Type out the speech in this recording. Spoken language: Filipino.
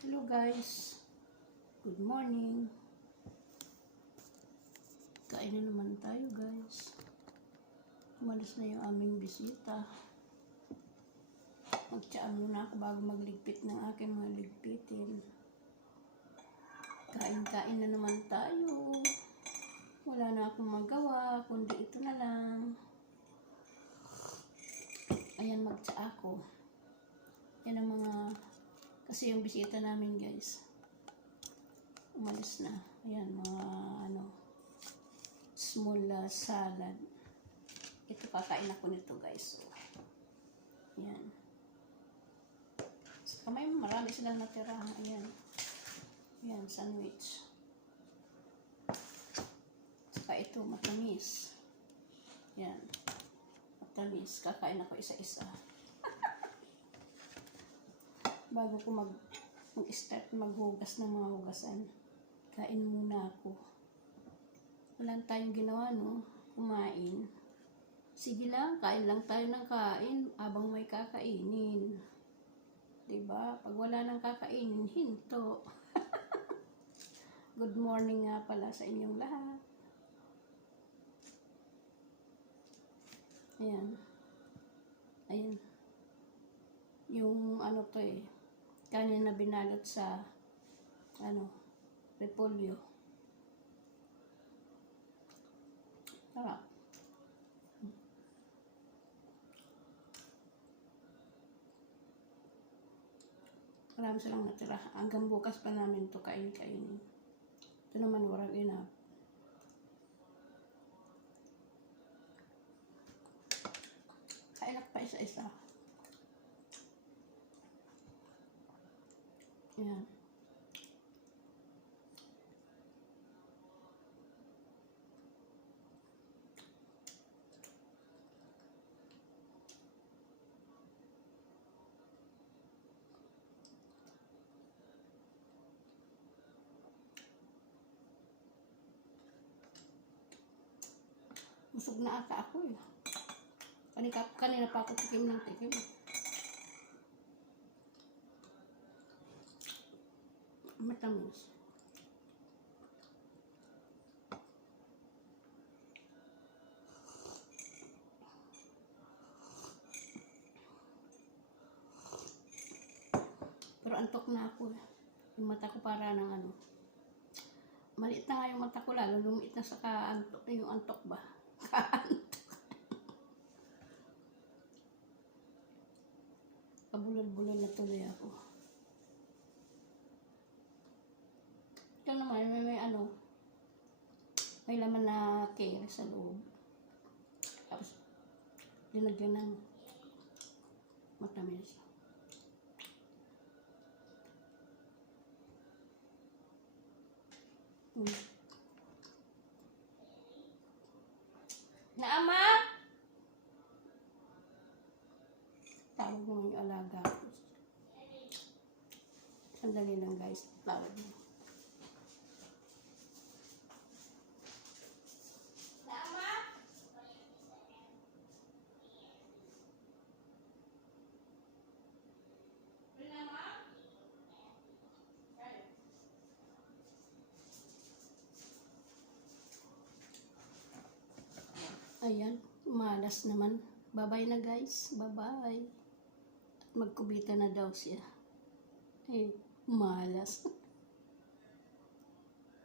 Hello guys, good morning. Kain na naman tayo guys. Umalis na yung aming bisita. Magtiyaan muna ako bago magligpit ng aking mga ligpitin. Kain na naman tayo. Wala na akong magawa, kundi ito na lang. Ayan, magtsa ako. Yan ang mga, kasi yung bisita namin guys, umalis na. Ayan, mga small salad. Ito, kakain ako nito guys. So, ayan. Sa kamay, marami silang natira. Ayan. Ayan, sandwich. Saka ito, matamis. Ayan. Matamis. Kakain ako isa-isa. Bago ko mag-start maghugas ng mga hugasan, kain muna ako. Wala tayong ginawa, no? Kumain. Sige lang, kain lang tayo ng kain abang may kakainin. Diba? Pag wala nang kakainin, hinto. Good morning nga pala sa inyong lahat. Ayan. Ayan. Yung ano to kanin na binalot sa repolyo. Sarap. Marami silang natira. Hanggang bukas pa namin to kain-kainin. Ito naman walang enough. Kailak pa isa-isa. Ayan. Busog na ata ako Kanina pa ako tikim ng tikim. Matamis. Pero antok na ako. Yung mata ko para ng maliit na nga yung mata ko, lalo lumiit na sa kaantok. Yung antok ba? Kaantok. Kabulol-bulol na tuloy ako. Ito naman, may laman na kere sa loob. Tapos, dinagyan ng matamis. Naama! Tawag naman yung alaga ko. Sandali lang guys. Tawag mo. Naama! Naama! Ayan, malas naman. Bye-bye na guys. Bye-bye. At magkubita na daw siya. Malas.